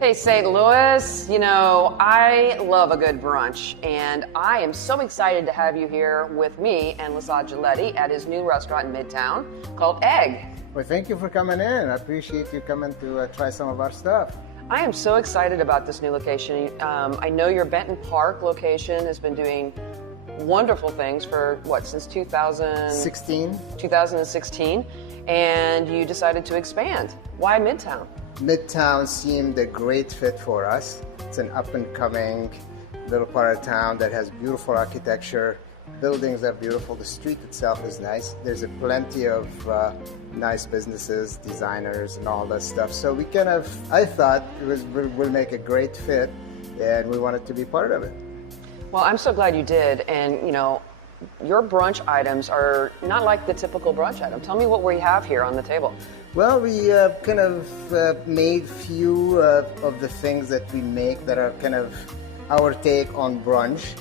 Hey, St. Louis, you know, I love a good brunch, and I am so excited to have you here with me and Lasad Giletti at his new restaurant in Midtown called Egg. Well, thank you for coming in. I appreciate you coming to try some of our stuff. I am so excited about this new location. I know your Benton Park location has been doing wonderful things for, what, since 2016, and you decided to expand. Why Midtown? Midtown seemed a great fit for us. It's an up-and-coming little part of town that has beautiful architecture. Buildings are beautiful. The street itself is nice. There's plenty of nice businesses, designers, and all that stuff. So we I thought we'll make a great fit, and we wanted to be part of it. Well, I'm so glad you did. And, you know, your brunch items are not like the typical brunch item. Tell me what we have here on the table. Well, we made few of the things that we make that are kind of our take on brunch.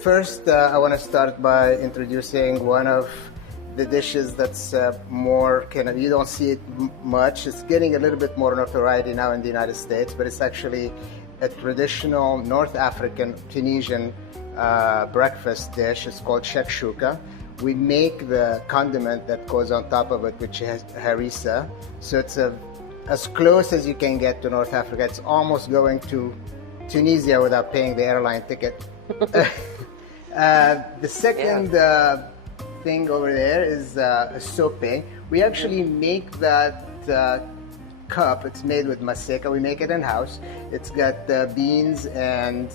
First, I want to start by introducing one of the dishes that's more you don't see it much. It's getting a little bit more notoriety now in the United States, but it's actually a traditional North African Tunisian breakfast dish. It's called shakshuka. We make the condiment that goes on top of it, which is harissa. So it's as close as you can get to North Africa. It's almost going to Tunisia without paying the airline ticket. The second thing over there is a sope. We actually make that cup. It's made with maseca. We make it in-house. It's got beans and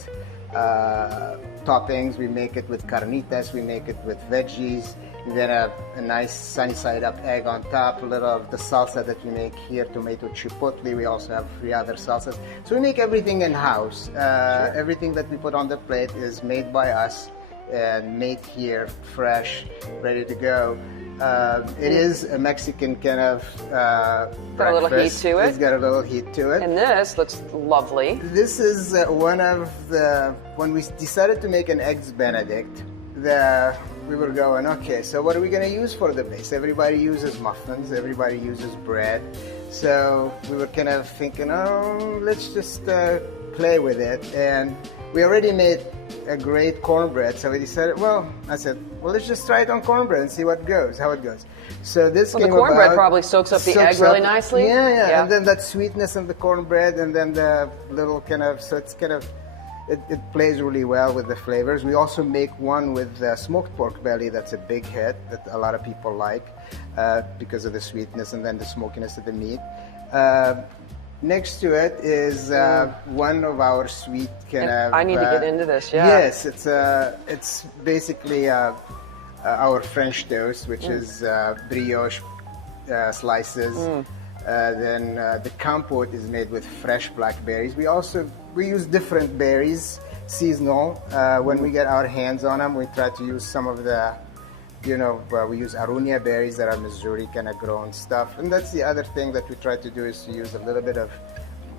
toppings. We make it with carnitas, we make it with veggies, and then a nice sunny side up egg on top, a little of the salsa that we make here, tomato chipotle. We also have 3 other salsas. So we make everything in-house. Sure. Everything that we put on the plate is made by us and made here, fresh, ready to go. It is a Mexican kind of got breakfast. A little heat to it. It's got a little heat to it. And this looks lovely. This is when we decided to make an eggs Benedict, we were going, okay, so what are we going to use for the base? Everybody uses muffins, everybody uses bread. So we were kind of thinking, oh, let's just play with it. And we already made a great cornbread, so we decided, I said, let's just try it on cornbread and see how it goes. So this the cornbread probably soaks up the egg really nicely. Yeah, and then that sweetness of the cornbread, and then the little it plays really well with the flavors. We also make one with smoked pork belly. That's a big hit that a lot of people like because of the sweetness and then the smokiness of the meat. Next to it is one of our sweet I need to get into this. Yeah. Yes, it's basically our French toast, which is brioche slices. Then the compote is made with fresh blackberries. We use different berries, seasonal. When we get our hands on them, we try to use some of the. We use arunia berries that are Missouri kind of grown stuff. And that's the other thing that we try to do is to use a little bit of,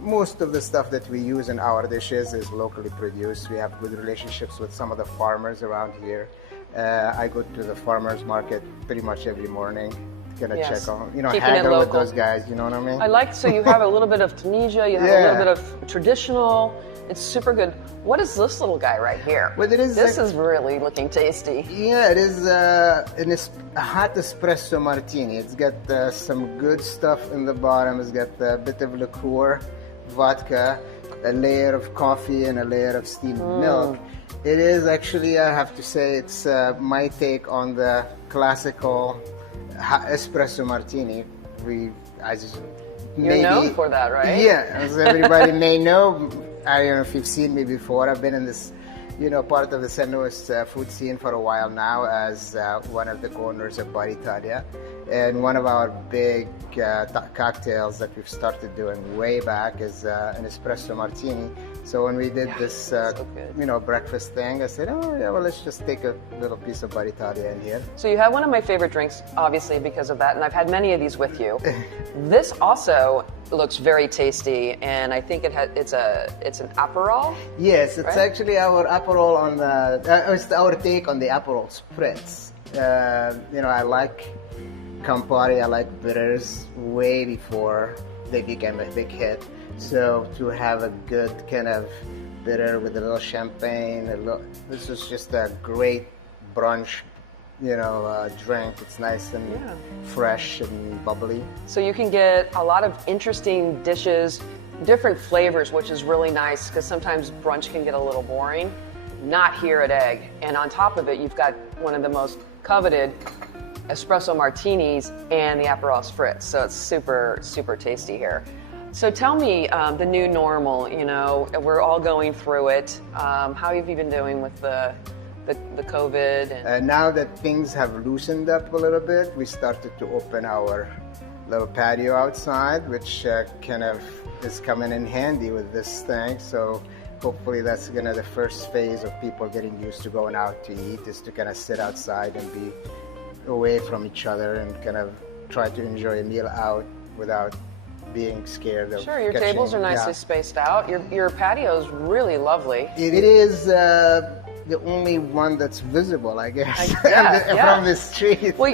most of the stuff that we use in our dishes is locally produced. We have good relationships with some of the farmers around here. I go to the farmers market pretty much every morning to kind of check on, haggle with those guys, you know what I mean? So you have a little bit of Tunisia, you have a little bit of traditional. It's super good. What is this little guy right here? Well, this is really looking tasty. Yeah, it is a hot espresso martini. It's got some good stuff in the bottom. It's got a bit of liqueur, vodka, a layer of coffee, and a layer of steamed milk. It is actually, I have to say, it's my take on the classical espresso martini. You're known for that, right? Yeah, as everybody may know. I don't know if you've seen me before. I've been in this, part of the St. Louis food scene for a while now as one of the owners of Bar Italia. And one of our big cocktails that we've started doing way back is an espresso martini. So when we did this, breakfast thing, I said, let's just take a little piece of Bar Italia in here. So you have one of my favorite drinks, obviously, because of that, and I've had many of these with you. This also looks very tasty, and I think it's an Aperol. Yes, it's actually our Aperol on it's our take on the Aperol Spritz. I like Campari, I like bitters way before they became a big hit. So to have a good kind of bitter with a little champagne, this is just a great brunch, drink. It's nice and fresh and bubbly. So you can get a lot of interesting dishes, different flavors, which is really nice because sometimes brunch can get a little boring. Not here at Egg. And on top of it, you've got one of the most coveted Espresso Martinis and the Aperol Spritz. So it's super, super tasty here. So tell me the new normal, we're all going through it. How have you been doing with the COVID? And now that things have loosened up a little bit, we started to open our little patio outside, which kind of is coming in handy with this thing. So hopefully that's the first phase of people getting used to going out to eat, is to kind of sit outside and be away from each other and kind of try to enjoy a meal out without being scared of Sure, your tables are nicely spaced out. Your patio is really lovely. It is the only one that's visible, I guess, from the street. Well,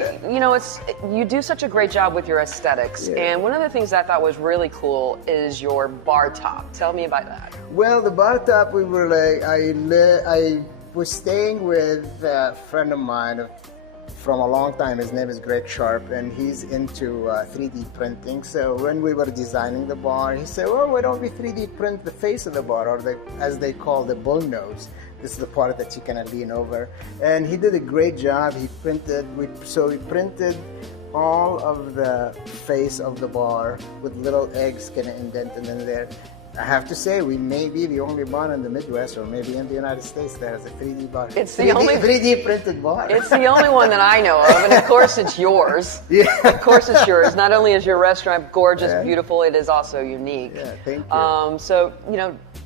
you do such a great job with your aesthetics. Yeah. And one of the things I thought was really cool is your bar top. Tell me about that. Well, the bar top, we were I was staying with a friend of mine from a long time. His name is Greg Sharp, and he's into 3D printing. So when we were designing the bar, he said, well, why don't we 3D print the face of the bar, or as they call the bull nose. This is the part that you kind of lean over. And he did a great job. He printed all of the face of the bar with little eggs kind of indented in there. I have to say, we may be the only bar in the Midwest, or maybe in the United States, that has a 3D bar. It's the only 3D printed bar. It's the only one that I know of, and of course it's yours. Yeah. Of course it's yours. Not only is your restaurant gorgeous, beautiful, it is also unique. Yeah, thank you. So,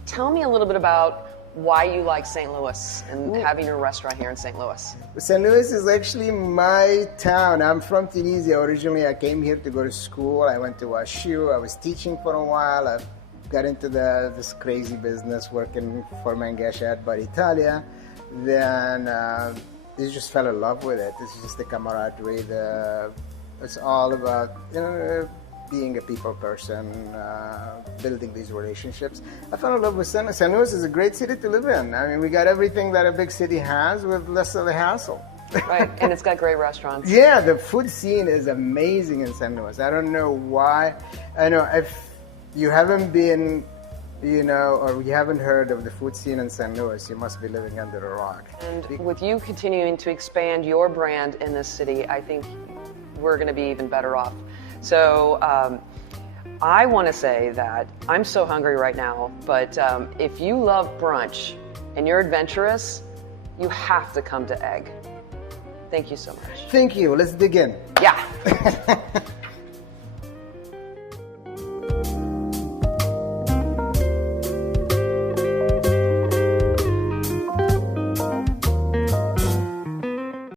tell me a little bit about why you like St. Louis and having your restaurant here in St. Louis. St. Louis is actually my town. I'm from Tunisia originally. I came here to go to school. I went to WashU. I was teaching for a while. I got into this crazy business working for Mangascia at Bar Italia. Then I just fell in love with it. It's just the camaraderie. It's all about being a people person, building these relationships. I fell in love with St. Louis. St. Louis is a great city to live in. I mean, we got everything that a big city has with less of the hassle. Right, and it's got great restaurants. Yeah, the food scene is amazing in St. Louis. I don't know why. I know if you haven't been, or you haven't heard of the food scene in St. Louis, you must be living under a rock. And with you continuing to expand your brand in this city, I think we're going to be even better off. So I want to say that I'm so hungry right now, but if you love brunch and you're adventurous, you have to come to Egg. Thank you so much. Thank you. Let's dig in. Yeah.